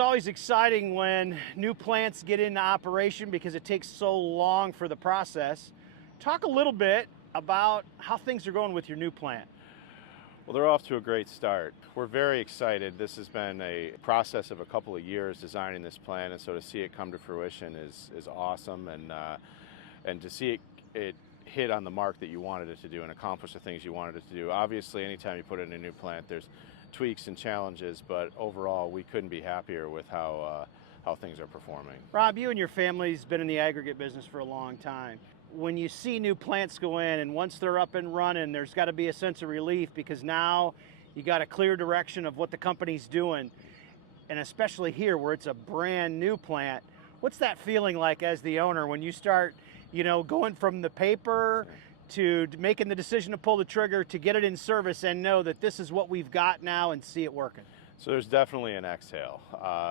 always exciting when new plants get into operation because it takes so long for the process. Talk a little bit about how things are going with your new plant. Well, they're off to a great start. We're very excited. This has been a process of a couple of years designing this plant, and so to see it come to fruition is awesome, and to see it hit on the mark that you wanted it to do and accomplish the things you wanted it to do. Obviously, anytime you put in a new plant, there's tweaks and challenges, but overall, we couldn't be happier with how things are performing. Rob, you and your family's been in the aggregate business for a long time. When you see new plants go in and once they're up and running, there's got to be a sense of relief because now you got a clear direction of what the company's doing. And especially here where it's a brand new plant, what's that feeling like as the owner when you start, going from the paper to making the decision to pull the trigger to get it in service and know that this is what we've got now and see it working? So there's definitely an exhale.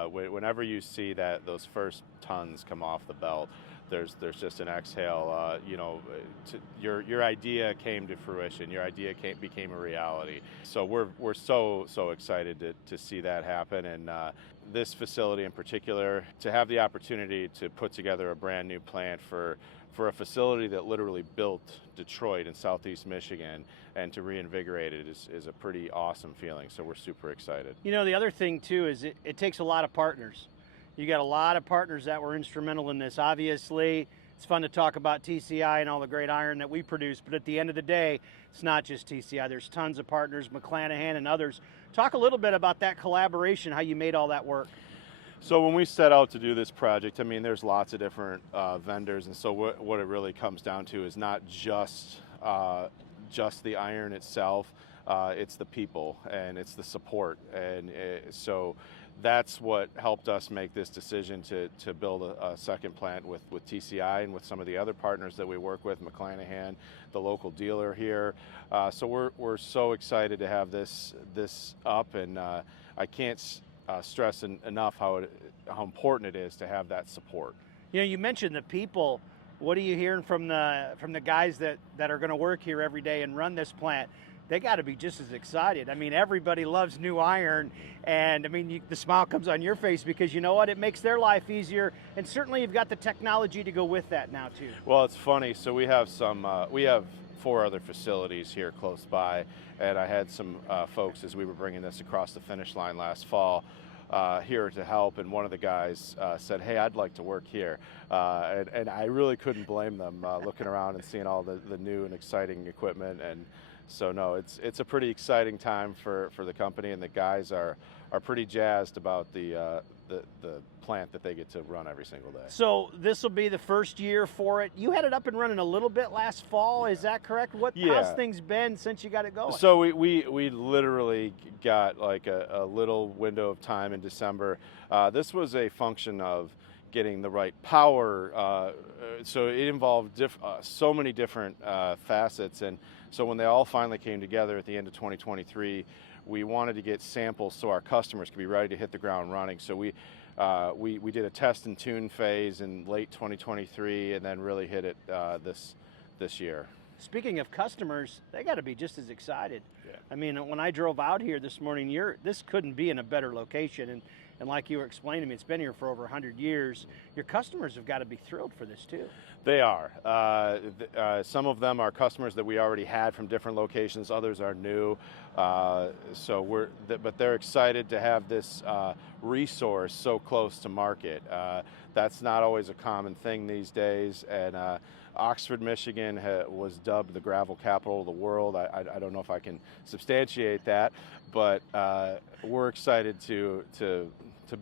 Whenever you see those first tons come off the belt, there's just an exhale. Your idea came to fruition. Your idea became a reality. So we're so excited to see that happen. And this facility in particular, to have the opportunity to put together a brand new plant for a facility that literally built Detroit in Southeast Michigan, and to reinvigorate it is a pretty awesome feeling. So we're super excited. The other thing too is it takes a lot of partners. You got a lot of partners that were instrumental in this. Obviously, it's fun to talk about TCI and all the great iron that we produce, but at the end of the day, it's not just TCI. There's tons of partners, McClanahan and others. Talk a little bit about that collaboration, how you made all that work. So when we set out to do this project, there's lots of different vendors, and so what it really comes down to is not just the iron itself, it's the people and it's the support, and so that's what helped us make this decision to build a second plant with TCI and with some of the other partners that we work with, McClanahan, the local dealer here. So we're so excited to have this up, and I can't stress enough how important it is to have that support. You mentioned the people. What are you hearing from the guys that are going to work here every day and run this plant? They got to be just as excited. Everybody loves new iron, and the smile comes on your face because you know what? It makes their life easier, and certainly you've got the technology to go with that now too. Well, it's funny. So we have 4 other facilities here close by, and I had some folks as we were bringing this across the finish line last fall here to help, and one of the guys said, "Hey, I'd like to work here," and I really couldn't blame them looking around and seeing all the new and exciting equipment. And so no, it's a pretty exciting time for the company, and the guys are pretty jazzed about the plant that they get to run every single day. So this will be the first year for it. You had it up and running a little bit last fall, is that correct? How's things been since you got it going? So we literally got like a little window of time in December. This was a function of getting the right power, so it involved so many different facets, and so when they all finally came together at the end of 2023, we wanted to get samples so our customers could be ready to hit the ground running. So we did a test and tune phase in late 2023, and then really hit it this year. Speaking of customers, they got to be just as excited. Yeah. When I drove out here this morning, this couldn't be in a better location, and like you were explaining to me, it's been here for over 100 years. Your customers have got to be thrilled for this too. They are. Some of them are customers that we already had from different locations. Others are new. But they're excited to have this resource so close to market. That's not always a common thing these days. And Oxford, Michigan was dubbed the gravel capital of the world. I don't know if I can substantiate that, but we're excited to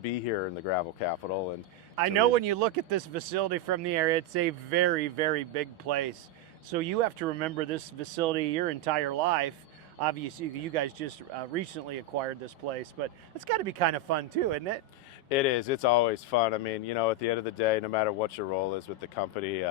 be here in the gravel capital. And I know when you look at this facility from the air, it's a very, very big place. So you have to remember this facility your entire life. Obviously, you guys just recently acquired this place, but it's got to be kind of fun too, isn't it? It is. It's always fun. At the end of the day, no matter what your role is with the company,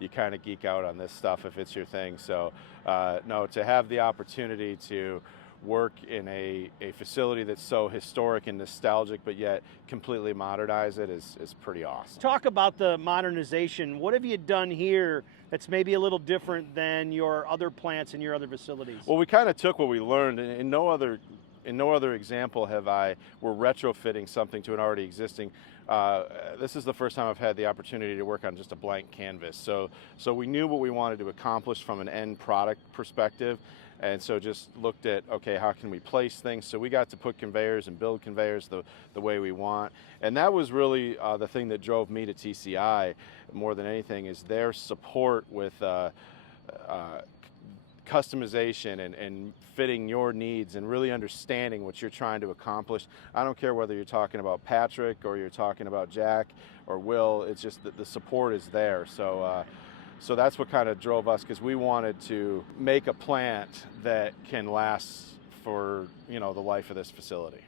you kind of geek out on this stuff if it's your thing. So, no, to have the opportunity to work in a facility that's so historic and nostalgic, but yet completely modernize it is pretty awesome. Talk about the modernization. What have you done here that's maybe a little different than your other plants and your other facilities? Well, we kind of took what we learned, and no other in no other example we're retrofitting something to an already existing. This is the first time I've had the opportunity to work on just a blank canvas. So we knew what we wanted to accomplish from an end product perspective, and so just looked at, okay, how can we place things? So we got to put conveyors and build conveyors the way we want. And that was really the thing that drove me to TCI more than anything, is their support with customization and fitting your needs and really understanding what you're trying to accomplish. I don't care whether you're talking about Patrick or you're talking about Jack or Will, it's just that the support is there. So that's what kind of drove us, because we wanted to make a plant that can last for, the life of this facility.